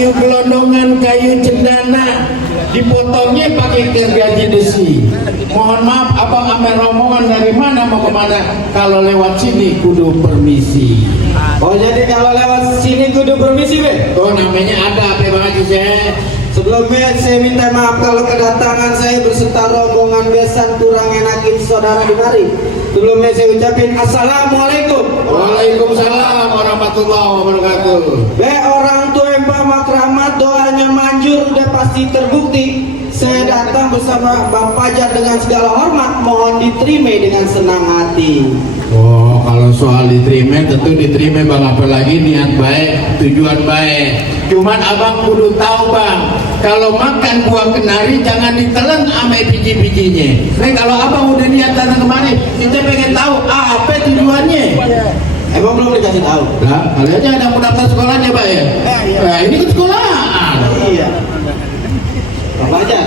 kayu gelondongan, kayu cendana, dipotongnya pakai gergaji besi. Mohon maaf, abang ambil rombongan dari mana mau kemana? Kalau lewat sini kudu permisi. Oh jadi kalau lewat sini kudu permisi be? Oh namanya ada apa bang Haji saya? Sebelumnya saya minta maaf kalau kedatangan saya berserta rombongan besan kurang enakin saudara di mari. Sebelumnya saya ucapin assalamualaikum. Waalaikumsalam warahmatullahi wabarakatuh. Be orang tua yang Pak Kramat doanya manjur udah pasti terbukti. Saya datang bersama Bang Fajar dengan segala hormat, mohon diterima dengan senang hati. Oh kalau soal diterima tentu diterima bang, apalagi niat baik, tujuan baik. Cuman abang kudu tahu bang, kalau makan buah kenari jangan ditelan ame biji-bijinya. Nih kalau abang udah niat datang kemari, kita pengen tahu apa tujuannya. Emang belum dikasih tahu? Lah, kali aja ada mau daftar sekolahnya pak ya? Nah ini ke sekolahan. Iya. Bang Fajar,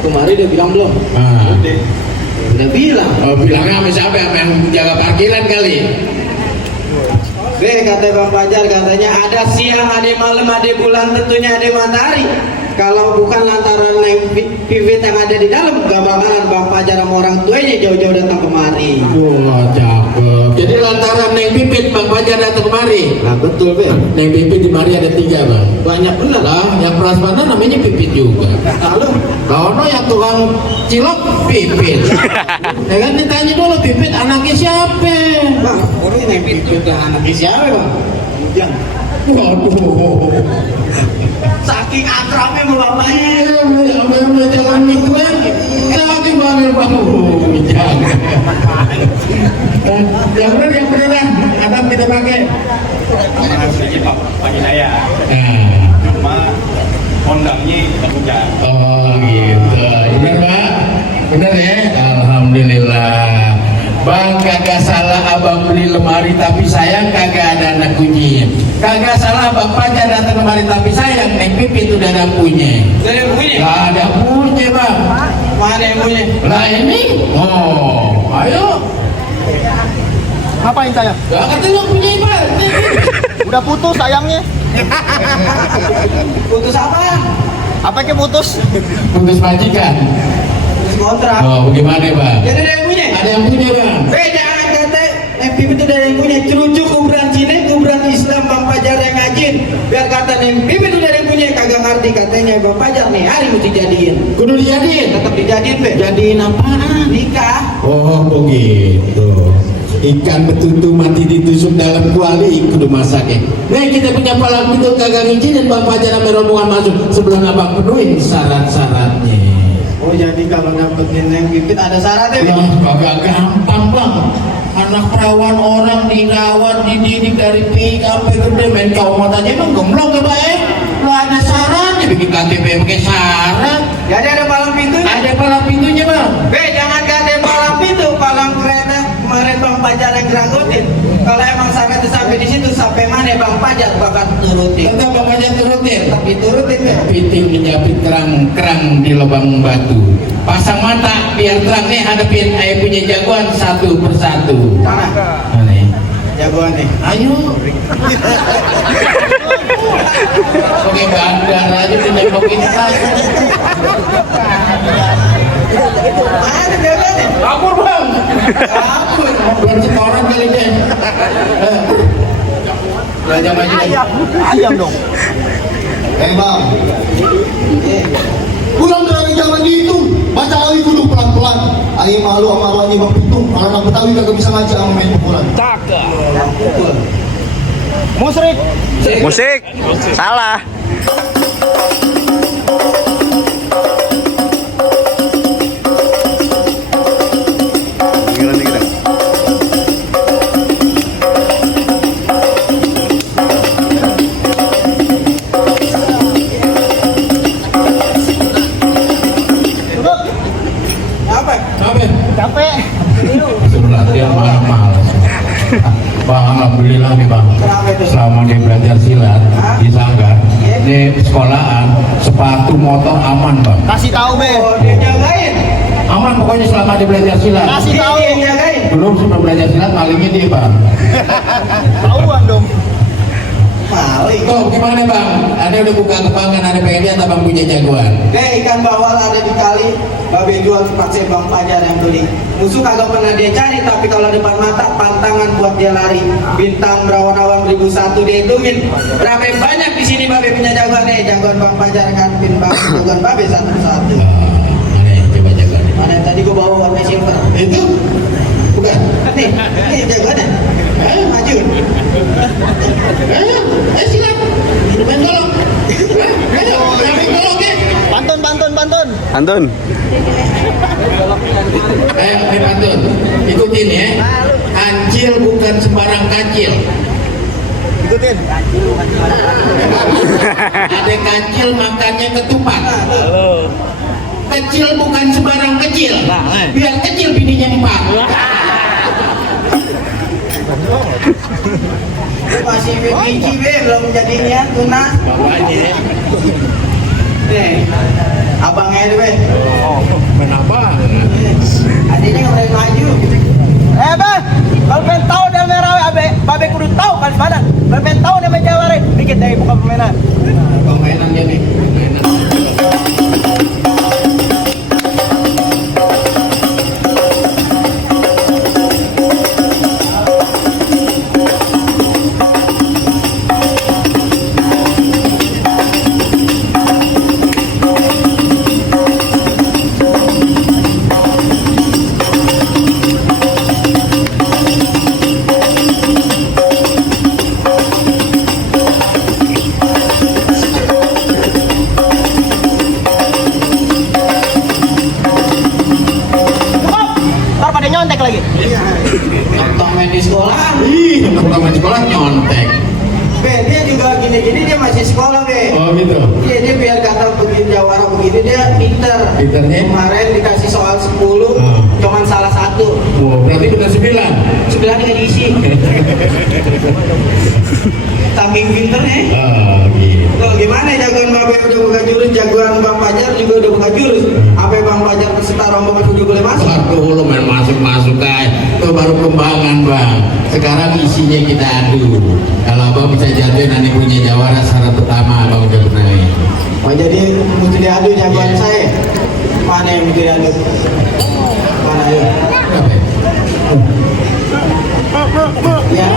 kemarin udah bilang belum? Nah. Udah bilang. Oh bilangnya sama siapa? Sama yang jaga parkiran kali. Be kata Bang Fajar, katanya ada siang, ada malam, ada bulan, tentunya ada matahari. Kalau bukan lantaran Neng Pipit yang ada di dalam, gak bakalan Bang Fajar sama orang tuanya jauh-jauh datang kemari. Wah cakep. Jadi lantaran Neng Pipit Bang Fajar datang kemari. Nah betul Be. Neng Pipit di mari ada 3 bang. Banyak benar. Lah yang prasmanan namanya Pipit juga. Lalu Kalau yang tukang cilok Pipit. Ya kan ditanya dulu Pipit anaknya siapa? Bang, ini Neng Pipit anaknya siapa Bang? Ujang. Waduh. Saking akrabnya sama bapaknya. Ambil jalan mingguan. Lagi panggil bang. Jangan. Yang benar Adam tidak pakai. Jangan sedikit Pak, pagi saya. Cuma kondangnya hujan. Oh gitu. Benar pak? Benar ya? Alhamdulillah. Bang kagak salah abang beli lemari tapi sayang kagak ada anak kunci. Kagak salah Bang Fajar datang kemari tapi sayang Neng Pipit udah ada punya. Gak ada punya? Gak ada punya bang. Mana yang punya? Lah ini. Oh, ayo. Ngapain saya? Gak kata lu punya bang. Udah putus sayangnya. Putus apa? Apa yang putus? Putus majikan. Putus kontrak. Oh, bagaimana bang? Jadi ada yang punya? Ada yang punya bang. Jangan kata Neng Pipit itu dari yang punya. Cerucuk kuburan Cina, kuburan Islam Bang Fajar yang ngajin. Biar kata Neng Pipit itu dari yang punya. Kagak ngerti katanya Bang Fajar nih hari mesti jadiin. Kudu dijadiin. Tetap dijadiin be. Jadiin apaan? Nikah. Oh begitu. Ikan betutu mati ditusuk dalam kuali kudu masaknya. Nah kita punya palang pintu kagak ngizinin Bang Fajar sama rombongan masuk sebelum abang penuhin syarat-syaratnya. Oh jadi kalau dapetin Neng Pipit ada syaratnya be? Wah kagak gampang bang. Anak perawan orang dirawat dididik dari pik sampai gede main kau matanya emang gemblong ya pak Lo ada syaratnya bikin KTP pakai syarat. Jadi ada palang pintunya? Ada palang pintunya bang. Be jangan kata palang pintu, palang kereta kemarin Bang Fajar yang gerangutin. Kalau emang syaratnya sampai di situ sampai mana Bang Fajar bakal turutin. Tetap Bang Fajar turutin. Tapi turutin be. Piting menjapit kerang di lubang batu. Pasang mata biar terang nih hadapin ayah punya jagoan satu persatu. Mana? Mana? Jagoan nih. Ayo. Oke bandar aja dinembokin saya. Mana jagoan nih? Kabur bang. Ampun. Belum setoran kali deh. Belajar aja deh. Ayam dong. Bang, pulang dari jangan dihitung, baca lagi dulu pelan-pelan. Ayo malu sama awalnya bang Pitung, kalau anak Betawi kagak bisa ngaji sama main pukulan. Musrik. Musik. Salah. Apa? Apa? Capek. Suruh latihan malas. Bang, alhamdulillah nih bang. Kenapa itu? Selama dia belajar silat di Sanggar, di sekolahan, sepatu motor aman bang. Kasih tahu be. Oh dia jagain. Aman pokoknya selama dia belajar silat. Kasih tahu. Dia jagain. Belum sebelum belajar silat malingnya dia bang. Tahuan dong. Paling. Kok gimana bang? Ada udah buka kebanggaan, ada pengen lihat abang punya jagoan. Ikan bawal ada di kali, babe jual terpaksa Bang Fajar yang beli. Musuh kagak pernah dia cari, tapi kalau depan mata pantangan buat dia lari. Bintang berawan-awan 1001 dihitungin. Berapa yang banyak di sini babe punya jagoan jagoan Bang Fajar kan pin bang jagoan babe satu-satu. Mana yang coba jagoan? Mana yang tadi gua bawa warna silver? Itu bukan. Nih jagoannya. Maju. Siap. Main golok. Main golok ya. Pantun, pantun, pantun. Antun. Ayo, main pantun. Ikutin ya. Kancil bukan sembarang kancil. Ikutin. Ada kancil makannya ketupat. Kecil bukan sembarang kecil. Biar kecil bininya 4. Masih biji belum jadi niat tuna. Nih, abangnya itu Kenapa? adiknya nggak boleh maju. Be, kalau pengen tahu dan merah, babe kudu tahu kan sepadan. Kalau pengen tahu dan menjawab, dikit dari buka permainan. Permainannya nih. Ntar pada nyontek lagi. Nonton main di sekolah. Ih, teman sekolah nyontek. Dia juga gini-gini dia masih sekolah Oh gitu. Dia biar kata begini jawara begini dia pinter. Pinternya? Kemarin dikasih soal 10, cuman salah 1. Wow, berarti benar 9. 9 nggak diisi. Saking pinternya. Oh, gitu. Loh, gimana jagoan Babe udah buka jurus, jagoan Bang Fajar juga udah buka jurus. Apa Bang Fajar peserta rombongan udah boleh masuk? Waduh, lu main masuk-masuk aja. Itu baru kembangan bang. Sekarang isinya kita adu. Kalau abang bisa jatuhin nanti punya jawara syarat pertama abang udah benarin. Oh jadi mesti diadu jagoan saya. Mana yang mesti diadu? Mana ya? Kenapa ya? Ya.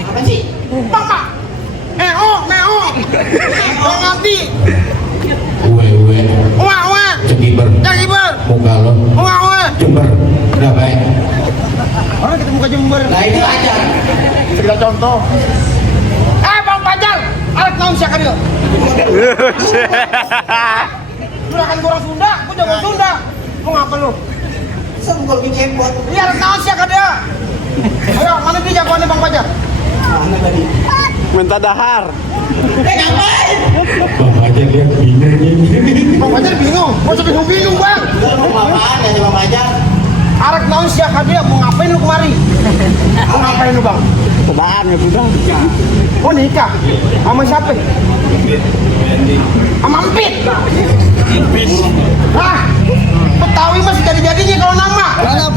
Apa sih? Uwe. Cekiber. Muka lo. Jember. Udah baik. Orang kita buka jember. Lah ini aja. Segala contoh. Bang Fajar, alat naon siapa dia? Lu akan kurang Sunda, gua jago Sunda. Lu ngapa lu? Senggol ke jempol. Iya, alat naon siapa dia? Ayo, mana dia jagoannya Bang Fajar? Mana tadi? Minta dahar. Ngapain? Bang aja lihat bingung ini. Bang Fajar bingung, gua bingung bang. Lu mau apaan ya Bang Fajar? Arak naon siapa dia? Mau ngapain lu kemari? Mau ngapain lu bang? Tebaan ya budak. Oh nikah? Sama siapa? Sama Empit. Hah? Betawi masih jadi-jadinya kalau nama.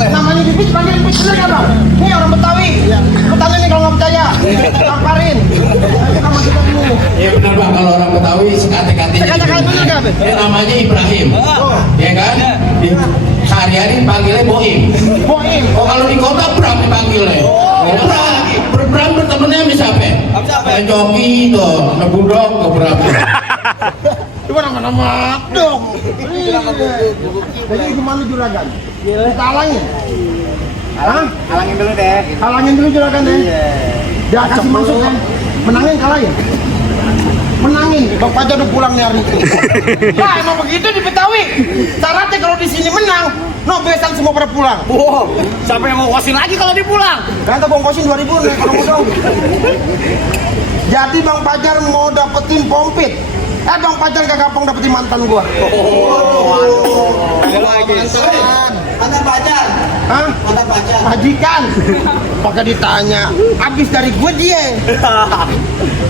Namanya Empit, panggil Empit bener nggak bang? Ini orang Betawi. Lu tanya nih kalau nggak percaya. Lamparin. Kita masih ketemu. Ya benar bang, kalau orang Betawi sekate-katenya. Sekate-kate bener nggak, Be? Dia namanya Ibrahim. Ya kan? Sehari-hari panggilnya Boim. Boim. Oh kalau di kota Bram dipanggilnya. Bram bertemannya sama siapa? Yang joki tuh, nebudok ke Bram. Cuma nama-nama dong. Jadi gimana juragan? Kita halangin. Hah? Halangin dulu deh. Halangin dulu juragan deh. Dia kasih masuk kan. Menangin kalahin. Menangin. Bang Fajar udah pulang nih hari itu. Nah emang begitu di Betawi. Syaratnya kalau di sini menang, no besan semua pada pulang. Wow, siapa yang mau kosin lagi kalau dipulang? Nanti bongkosin 2000 nih kalau mau dong. Jadi Bang Fajar mau dapetin pompit. Bang Fajar gak gampang dapetin mantan gua. Mantan pacar. Hah? Mantan pacar. Majikan. Pakai ditanya. Abis dari gue dia.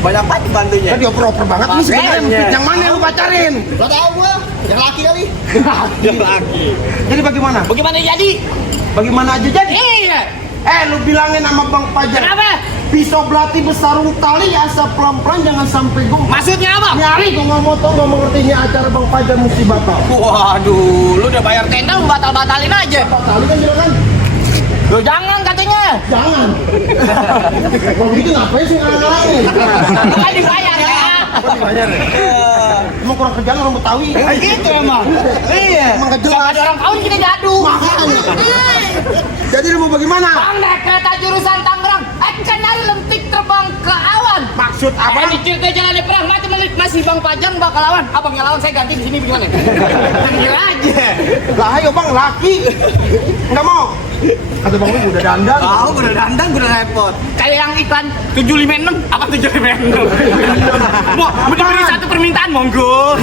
Banyak banget bantunya. Dia oper-oper banget ini sebenarnya. Makanya. Yang mana yang lu pacarin? Gak tau gua, yang laki kali. Yang laki. Jadi bagaimana? Bagaimana jadi? Bagaimana aja jadi? Iya. Lu bilangin sama Bang Fajar. Kenapa? Pisau belati besarung tali asal pelan-pelan jangan sampai gong. Maksudnya apa? Nyari gua nggak mau tau nggak mengerti ini acara Bang Fajar mesti batal. Waduh, lu udah bayar tenda, lu batal-batalin aja. Tali kan silakan. Lu jangan katanya. Jangan. Kalau begitu ngapain sih ngarang-ngarangin? Kan dibayar ya. Emang kurang kerjaan orang Betawi. Gitu emang. Iya. Emang gak Kalau jelas. ada orang kawin kita jadu. Makanya. Jadi lu mau bagaimana? Bang, naik kereta jurusan Tangerang, akan dari lentik terbang ke awan. Maksud apa? Apa diceritain jalan perang mati menit masih Bang Pajang bakal lawan. Abang yang lawan saya ganti di sini gimana? Panggil aja. Lah ayo Bang, laki. Enggak mau. Kata Bang Lu udah dandan. Tahu udah dandang udah repot. Kayak yang iklan 756 apa 756? Mau beri satu permintaan monggo.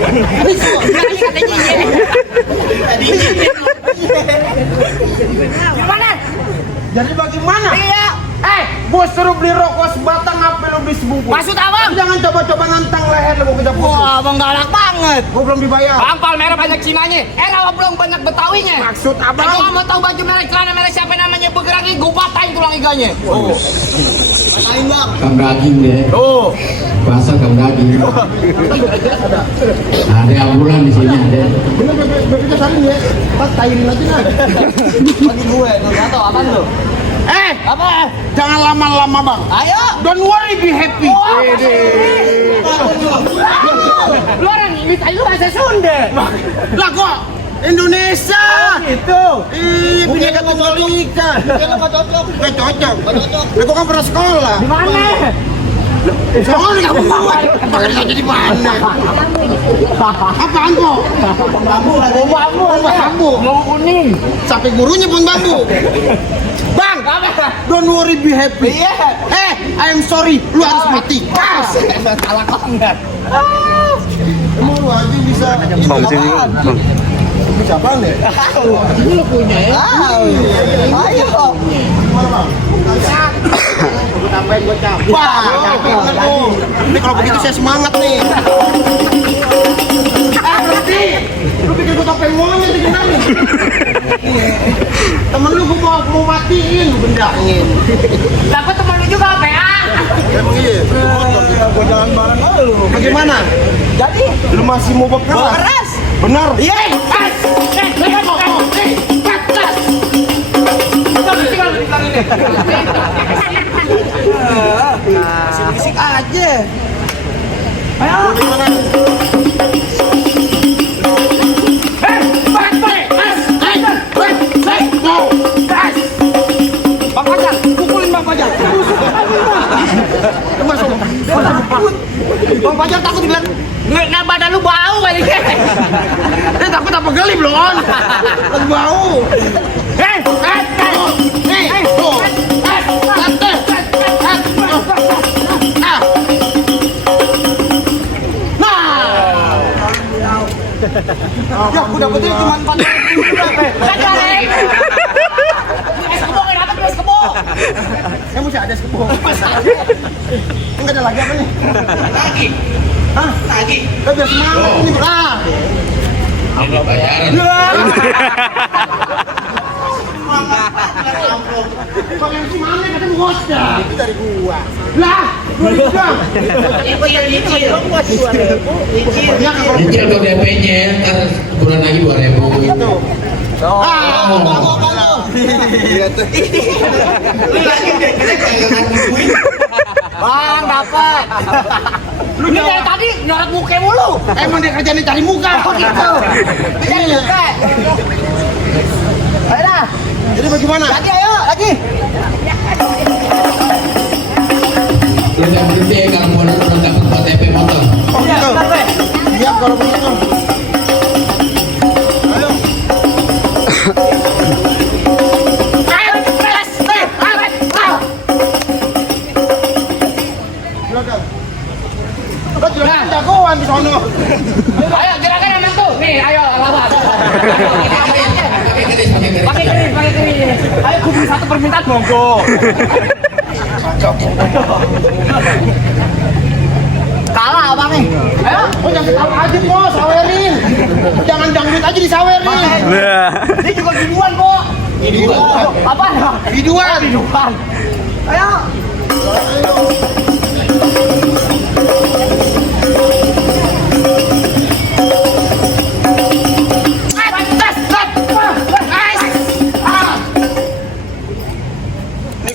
Berani katanya iya. Gimana? Jadi bagaimana? Iya. Bos suruh beli rokok sebatang apa lu beli sebungkus? Maksud abang? Lu jangan coba-coba nantang leher lu mau kita putus. Wah, abang galak banget. Gua belum dibayar. Ampal merah banyak Cinanya. Rawa belum banyak Betawinya. Maksud abang? Kalau mau tahu baju merah, celana merah siapa namanya bergerak nih, gue patahin tulang iganya. Patahin Bang. Kam daging deh. Oh. Bahasa kam daging. Ada ambulan di sini ada. Ini bebeknya saling ya. Pas tairin aja nah. Bagi gue, nggak tahu apa tuh. Apa? Jangan lama-lama Bang. Ayo. Don't worry, be happy. Lu orang ini lu bahasa Sunda. Lah kok Indonesia. Gitu. Iya, punya kata Katolika. Gak cocok. Gak cocok. Lah gua kan pernah sekolah. Di mana? Sekolah di kampung gua. Pakai kerja di mana? Apaan kok? Bambu. Mau kuning. Sampai gurunya pun bambu. Bang, don't worry, be happy. Iya. I am sorry. Lu harus mati. Salah banget. Emang lu aja bisa. Bisa apaan deh? Ini lu punya ya? Ayo. Gimana Bang? Gua tambahin gocap. Wah, ini kalau begitu saya semangat nih. Berarti lu pikir gua topeng monyet di gimana? Temen lu gua mau matiin, lu bendangin. Tapi temen lu juga PA. Emang iya? Gua jalan bareng lu. Bagaimana? Jadi Lu masih mau berkeras? keras. Benar? Iya. Musik aja. Ayo. Bang Fajar, pukulin Bang Fajar. Masuk. Bang Fajar takut dibilang. Nggak badan lu bau kayaknya. Dia takut apa geli belum? Lagi bau. Ya, aku dapetin cuma 4.000. Es kebong, dapat es kebong. Saya mesti ada sekebong. Enggak ada lagi apa nih? Lagi. Hah? Lagi. Udah biar semangat ini. Ini bayaran. Pakai itu mana kata gocap? Itu dari gua. Lah, 2.000 dong. Itu yang nyicil. Dia kan kalau Cicil ke DP-nya, ntar bulan lagi 2.000. itu. Lu lagi deh, Bang, dapat. Lu ini dari tadi nyorot muka mulu. Emang dia kerjanya cari muka. Oh gitu. Cari muka. Ayolah. Jadi bagaimana? Lagi ayo, lagi. Lu jangan berhenti kalau mau dapat KTP motor. Oh gitu. Iya kalau begitu. Ayo. Silakan. Lo juragan jagoan di sono. Ayo gerakan emang tuh. Nih, ayo lawan. Pakai keris. Ayo kudu satu permintaan monggo. Kalah abang nih. Ayo, oh jangan ketawa aja kok, sawerin. Jangan dangdut aja disawerin. Ini juga biduan kok. Biduan. Apa? Biduan. Biduan. Ayo.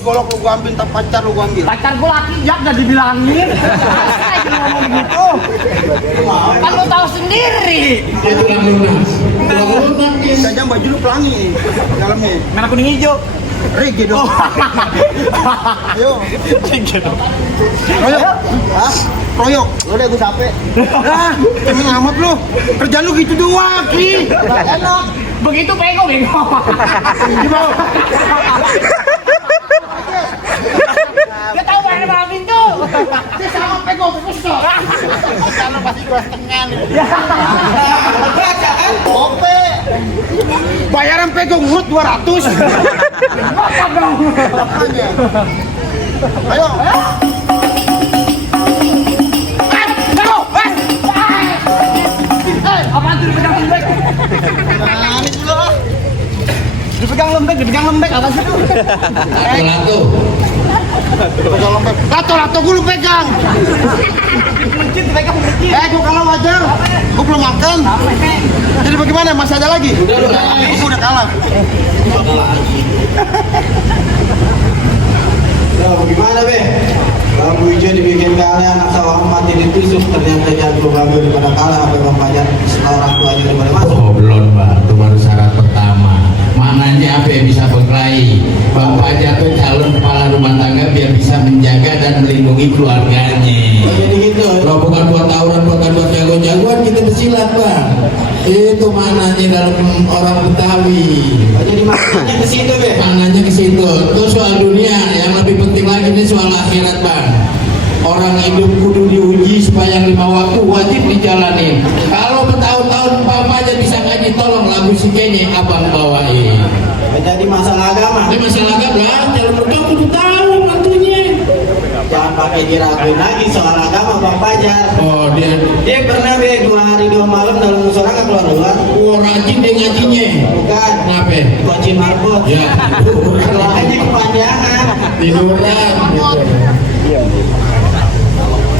Golok lu gua ambil, tak pacar lu gua ambil. Pacar gua laki, ya udah dibilangin. Saya ngomong gitu. Kan lu tahu sendiri. Dia tulang lunas. Tulang lunas. Jangan baju lu pelangi dalamnya. Merah kuning hijau. Reggae dong. Ayo. Reggae dong. Royok. Hah? Royok. Lu udah gua capek. Nah, cemen amat lu. Kerjaan lu gitu doang, Ki. Enak. Begitu bego. Gimana? Dia tahu mana malam itu. Dia sama pego besok. Kalau pasti 2,5 nih. Oke. Bayaran pego ngurut 200. Apa dong? Ayo. Apaan tuh dipegang lembek? Ini dulu lah. Dipegang lembek apa sih itu? Lato. Lato gue lu pegang. Mencit pegang mencit. Gue kalau wajar, gue belum makan. Jadi bagaimana? Masih ada lagi? Gue udah kalah. Ya, bagaimana be? Lampu hijau dibikin kalah, anak sawah mati ditusuk, ternyata jago bagus daripada kalah, apa Bang Fajar setelah orang tuanya daripada masuk. Oh belum Pak, itu baru syarat pertama. Maknanya apa yang bisa berkelahi? Bang Fajar itu calon kepala rumah tangga biar bisa menjaga dan melindungi keluarganya. Jadi gitu. Kalau bukan buat tawuran, bukan buat jago-jagoan, kita bersilat Bang. Itu maknanya dalam orang Betawi. Jadi maknanya ke situ be. Maknanya ke situ. Itu soal dunia, yang lebih penting lagi ini soal akhirat Bang. Orang hidup kudu diuji supaya 5 waktu wajib dijalanin. Kalau bertahun-tahun Bang Fajar bisa ngaji, tolong lagu sikenya abang bawain. Jadi masalah agama. Ini masalah agama, calon mertua kudu tahu mantunya. Jangan pakai diraguin lagi soal agama Bang Fajar. Oh dia Pernah be 2 hari 2 malam dalam musola nggak keluar. rajin dia ngajinya. Bukan. Kenapa? Kunci marbot. Ya. Kalau aja kepanjangan. Tiduran.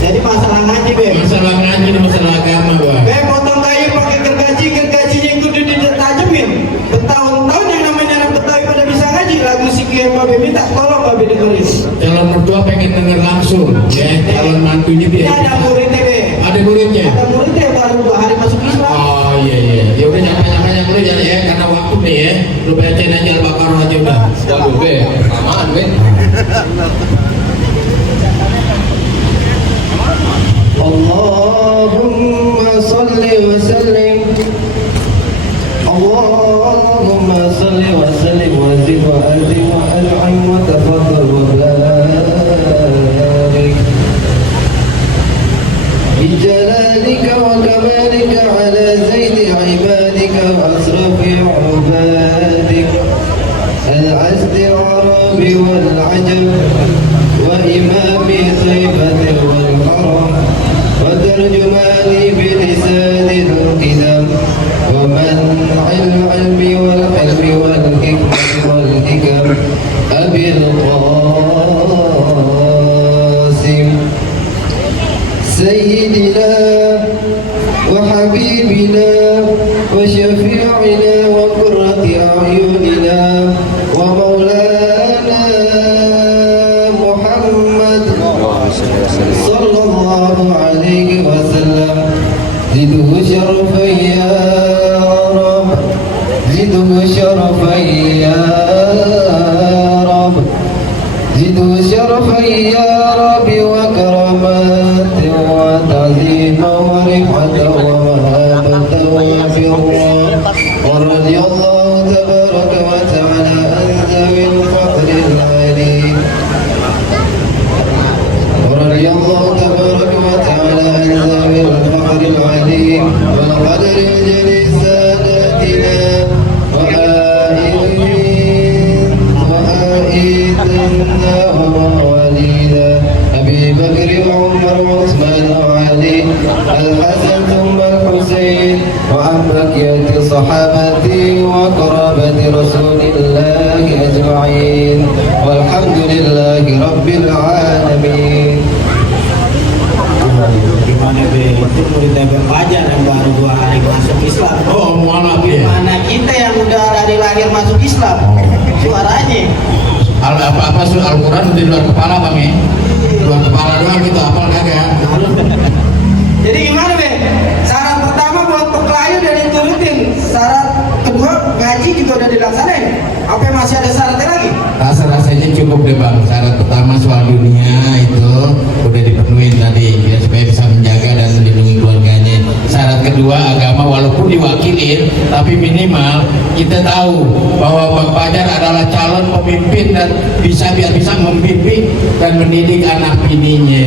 Jadi masalah ngaji be. Masalah ngaji dan masalah agama Bang. Be potong kayu pakai gergajinya kudu ditajemin. Bertahun-tahun yang namanya anak Betawi pada bisa ngaji. Lagu sikir babe minta tolong babe dengerin. Calon mertua pengen denger langsung, ya. Calon mantunya Ini dia. ada muridnya be. Ada muridnya. Ada muridnya baru 2 hari masuk Islam. Oh iya. Ya udah nyapa murid ya karena waktu nih ya. Lu bacain aja Al-Baqarah aja udah. Waduh be, lamaan be. Allahumma salli wa sallim. Allahumma salli wa sallim wa zid wa azim wa an'im wa tafaddal wa barik bi jalalika wa kamalika ala zaidi ibadika wa asrafi ubadik al-azd al-arabi wal-ajam wa imami thaybati wal-haram وترجماني بلسان القدم ومنع العلم والحلم والحكمة والحكم أبي القاسم سيدنا وحبيبنا وشفيعنا وقرة أعيننا ومولانا محمد صلى الله عليه وسلم زده شرفا يا رب زده شرفا يا رب زده شرفا يا رب وكرامات وتعظيما ورفعة ومهابة وبرا ورضي الله تبارك وتعالى عن ذوي الفقر العليم ورضي الله تبارك وتعالى عن ذوي الفقر العليم والقدر الجليل ساداتنا وآئتنا وموالينا أبي بكر وعمر وعثمان وعلي وصحابة وقرابة رسول الله أجمعين والحمد لله رب العالمين. Gimana be? Itu muridnya Bang Fajar yang baru 2 hari masuk Islam. Oh, mualaf ya. Mana kita yang udah dari lahir masuk Islam? Suaranya. Apa Al-Quran di luar kepala bang ya? Luar kepala doang gitu, apal kagak? Jadi gimana be? Syarat pertama buat berkelahi udah diturutin. Syarat kedua ngaji juga udah dilaksanain. Apa masih ada syaratnya lagi? Rasanya cukup deh bang. Syarat pertama soal dunia itu udah dipenuhin tadi ya, supaya bisa menjaga dan melindungi keluarganya. Syarat kedua agama walaupun diwakilin tapi minimal kita tahu bahwa Bang Fajar adalah calon pemimpin dan biar bisa membimbing dan mendidik anak bininya.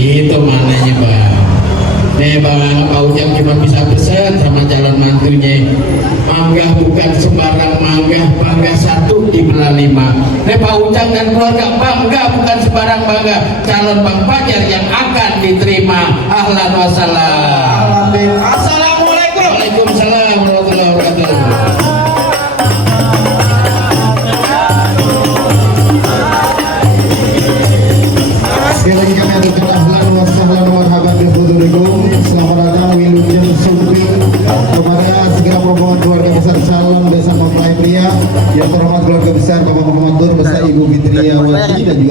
Itu maknanya bang. Nih bang, Pak Ujang cuma bisa pesan sama calon mantunya, manggah bukan sembarang manggah, bangga 1 dibelah 5. Nih Pak Ujang dan keluarga bangga bukan sembarang bangga, calon Bang Fajar yang akan diterima. Ahlan wa salam. Assalamualaikum. Waalaikumsalam warahmatullahi wabarakatuh. Sekali lagi kami aturkan ahlan wa sahlan wa marhaban bi hudurikum. Selamat datang wilujeng sumping kepada segala rombongan keluarga besar calon desa mempelai pria yang terhormat keluarga besar Bapak Muhammad Nur beserta Ibu Fitria Wati dan juga